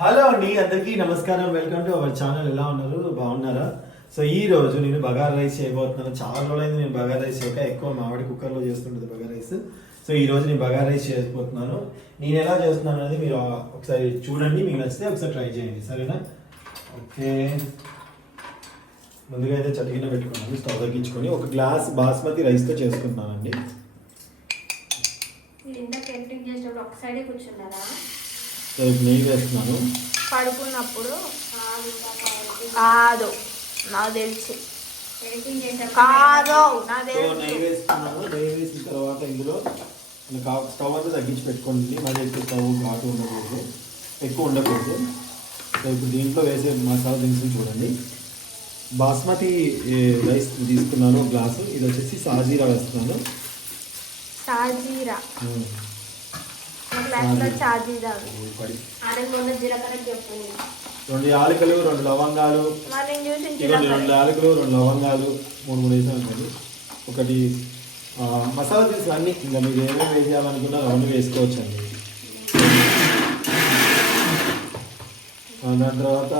Hello అండి అందరికీ నమస్కారం. వెల్కమ్ టు అవర్ ఛానల్ ఎలా ఉన్నారు? బాగున్నారా? సో ఈ రోజు నేను బగారా రైస్ చేయబోతున్నాను. చాలా రోజులైంది నేను బగారా రైస్ చేయక ఎక్కువ మామిడి కుక్కర్లో చేస్తుంటుంది బగారా రైస్. సో ఈ రోజు నేను బగారా రైస్ చేయబోతున్నాను. నేను ఎలా చేస్తున్నాను అనేది మీరు ఒకసారి చూడండి. మీకు నచ్చితే ఒకసారి ట్రై చేయండి. సరేనా? ఓకే. ముందుగా అయితే చటికిన పెట్టుకున్నాను. స్టవ్ తగ్గించుకొని ఒక గ్లాస్ బాస్మతి రైస్తో చేసుకుంటున్నానండి. నెయ్యి వేస్తున్నాను. పడుకున్నప్పుడు కాదు నాకు తెలుసు. కాదు నెయ్యి తెలుసు. వేసుకున్నాను నెయ్యి వేసిన తర్వాత ఇందులో స్టవ్ అంతా తగ్గించి పెట్టుకోండి. మరి ఎక్కువ స్టవ్ ఘాటు ఉండకూడదు. ఎక్కువ ఉండకూడదు. సో ఇప్పుడు దీంట్లో వేసే మసాలా దినుసులు చూడండి. బాస్మతి రైస్ తీసుకున్నాను గ్లాసు. ఇది వచ్చేసి సాజీరా వేస్తున్నాను. షాజీరా రెండు యాలకులు రెండు లవంగాలు రెండు యాలకులు రెండు లవంగాలు మూడు మూడు వేసాను ఒకటి మసాలా దినుసులు అన్నీ ఇంకా మీరు ఏమేమి వేసేయాలనుకున్నారో అవన్నీ వేసుకోవచ్చు అండి దాని తర్వాత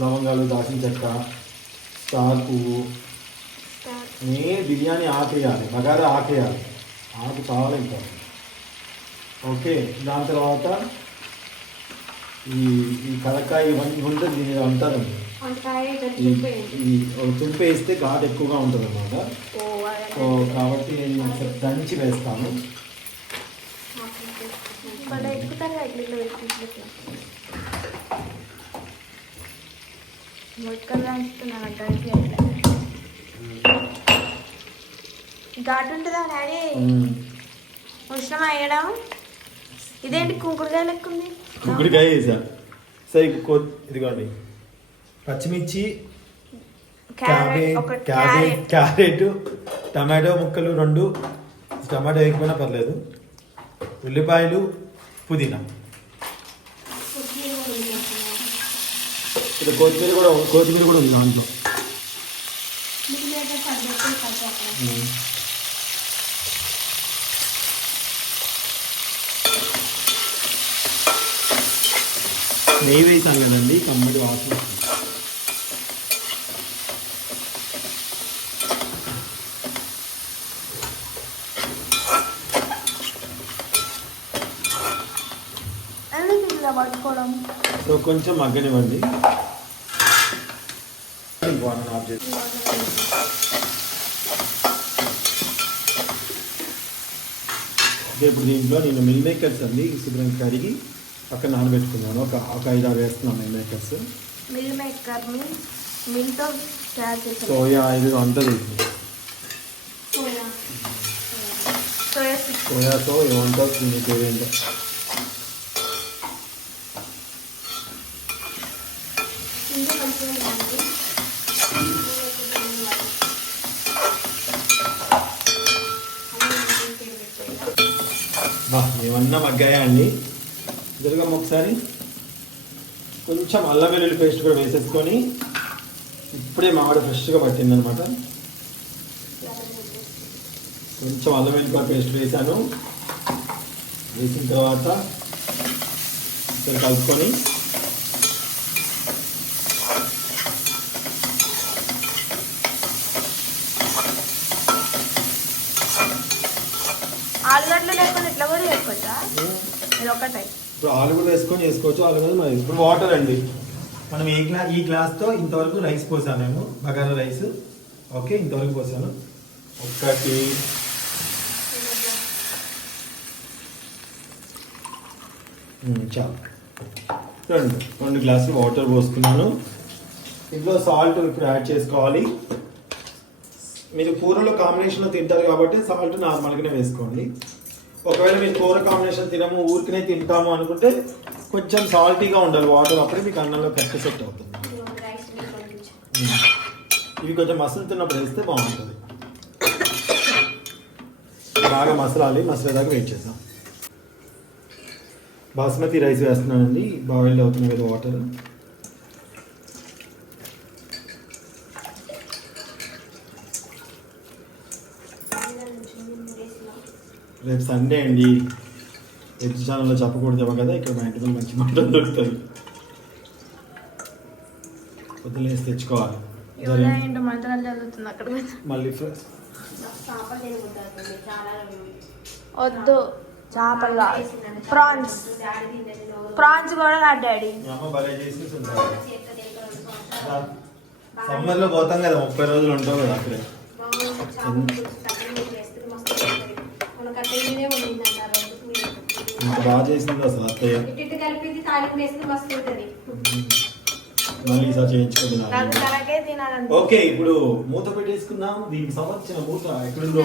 లవంగాలు దాచిన చెక్క స్టార్ పువ్వు. బిర్యానీ ఆకేయాలి బగారా ఆకేయాలి. ఆకు చాలా ఇంపార్టెంట్ ఓకే దాని తర్వాత ఈ ఈ కలకాయ ఇవన్నీ ఉంటుంది దీని అంటారండి వంకాయ ఇద్దరు ఈ చూపేయండి ఈ ఒక తుంప వేస్తే ఘాటు ఎక్కువగా ఉంటుంది అనమాట సో కాబట్టి నేను దంచి వేస్తాను. ఘాటు ఉంటుందా డాడీ. ఉష్ణం అయ్యడం ఇదేంటి కుంకుడుకాయ లెక్క ఉంది? కుక్కుడికాయ వేసా సో ఇప్పుడు ఇదిగోండి. పచ్చిమిర్చి క్యారెట్ ఒక క్యాబేజ్ క్యారెట్. టమాటో ముక్కలు రెండు. టమాటో వేయకపోయినా పర్లేదు. ఉల్లిపాయలు పుదీనా. ఇది కొత్తిమీర కూడా కొత్తిమీర కూడా ఉంది దాంట్లో. నెయ్యి వేసాం కదండి కమ్మడి వాసన. సో కొంచెం మగ్గనివ్వండి. వాటర్ ఆఫ్ చేసి. ఓకే, ఇప్పుడు దీంట్లో నేను మిల్ మేకర్స్ అండి శుభ్రం కడిగి పక్కన నానబెట్టుకున్నాను. ఒక ఒక ఐదు ఆరు వేస్తున్నాను meal makers meal maker meal మిల్తో తయారు సోయా ఇది అంతా వేసింది సోయా. సోయా స్టిక్ సోయాతో ఏమంటో మీకు ఏంటో ఏమన్నా మగ్గాయా అండి? జరగమ్మ ఒకసారి కొంచెం అల్లం వెల్లుల్లి పేస్ట్ కూడా వేసేసుకొని ఇప్పుడే మామిడి ఫ్రెష్గా పట్టిందనమాట. కొంచెం అల్లం వెల్లుల్లి పేస్ట్ వేసాను వేసిన తర్వాత ఇక్కడ కలుపుకొని ఆలుగడ్డలు లేకుండా ఇట్లా కూడా చేసుకోవచ్చా ఇది ఒకటే. ఇప్పుడు ఆలు కూడా వేసుకొని వేసుకోవచ్చు ఆలు కూడా మరి ఇప్పుడు వాటర్ అండి. మనం ఈ గ్లా ఈ గ్లాస్తో ఇంతవరకు రైస్ పోసాను మేము బగారా రైస్ ఓకే ఇంతవరకు పోసాను. ఒకటి. చాలు రెండు. రెండు గ్లాసులు వాటర్ పోసుకున్నాను. ఇందులో సాల్ట్ ఇప్పుడు యాడ్ చేసుకోవాలి. మీరు కూరలో కాంబినేషన్లో తింటారు కాబట్టి సాల్ట్ నార్మల్గానే వేసుకోండి. ఒకవేళ మీరు కూర కాంబినేషన్ తినము ఊరికనే తింటాము అనుకుంటే కొంచెం సాల్టీగా ఉండాలి. వాటర్ అప్పుడే మీకు అన్నంలో కరెక్ట్ సెట్ అవుతుంది. మీకు ఇవి కొంచెం మసులుతున్నప్పుడు వేస్తే బాగుంటుంది. బాగా మసలాలి. మసలేదాకా వెయిట్ చేద్దాం. బాస్మతి రైస్ వేస్తున్నానండి. బాయిల్ అవుతుంది కదా వాటర్ రేపు సండే అండి. వెజ్ ఛానల్లో చెప్పకూడదేమో కదా ఇక్కడ మా ఇంటి ముందు మంచి మటన్ దొరుకుతుంది పొద్దులేసి తెచ్చుకోవాలి. మళ్ళీ వద్దు. చేపలు ప్రాన్స్. ప్రాన్స్ కూడా కాదు డాడీ. సమ్మర్లో పోతాం కదా ముప్పై రోజులు ఉంటాం కదా అక్కడే మా అమ్మ చేపలు పులుసు తగ్గని నీళ్ళు వేస్తుంది, మస్తు చేత్తది. మన కట్టెలనే ఉండిందంట ఆ రోజు మీరు. ఇంత బాగా చేసింది అసలు అత్తయ్య. ఇటు ఇటు కలిపి తాలింపు వేస్తే మస్తు ఉంటుంది. మళ్ళీ ఈసారి నాకు చేయించుకుంటున్నాను తనకే తినాలని ఓకే ఇప్పుడు మూత పెట్టేసుకుందాం. దీనికి సంబంధించిన మూత ఎక్కడుందో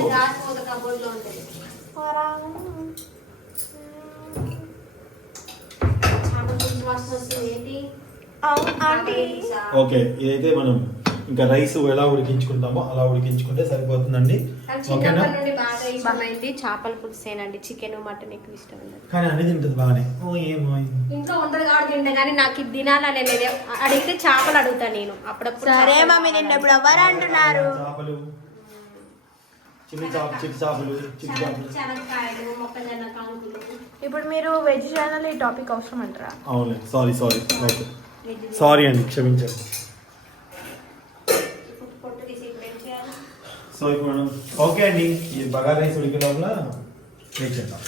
ఓకే ఇదైతే మనం ఇంకా రైస్ ఎలా ఉడికించుకుంటామో అలా ఉడికించుకుంటే సరిపోతుందండి. కానీ ఓకేనా? చిన్నప్పటి నుండి బాగా ఇష్టమైంది చేపల పులుసేనండి చికెన్ మటన్ ఎక్కువ ఇష్టం ఉండదు. కానీ అన్ని తింటుంది బాగానే ఓ ఏమో. ఇంట్లో ఉండదు కాబట్టి తింటా కానీ నాకు ఇది తినాలని లేదు. అడిగితే చేపలు అడుగుతా నేను. అప్పుడప్పుడు సరే మమ్మీ నిన్న ఇప్పుడు ఎవరు అంటున్నారు? చేపలు. చిన్ని చేప చిట్టి చేపలు చిట్టి శనగ- చేపలు. శనగకాయలు మొక్కజొన్న కాంకులు. ఇప్పుడు మీరు వెజ్ ఛానల్ ఈ టాపిక్ అవసరం అంటారా? అవును సారీ సారీ ఓకే సారీ అండి క్షమించండి ఇప్పుడు పొట్టు తీసి ఇప్పుడు ఏం చేయాలి సో ఇప్పుడు మనం ఓకే అండి ఈ బగారా ఉడికే లోపల వెయిట్ చేద్దాం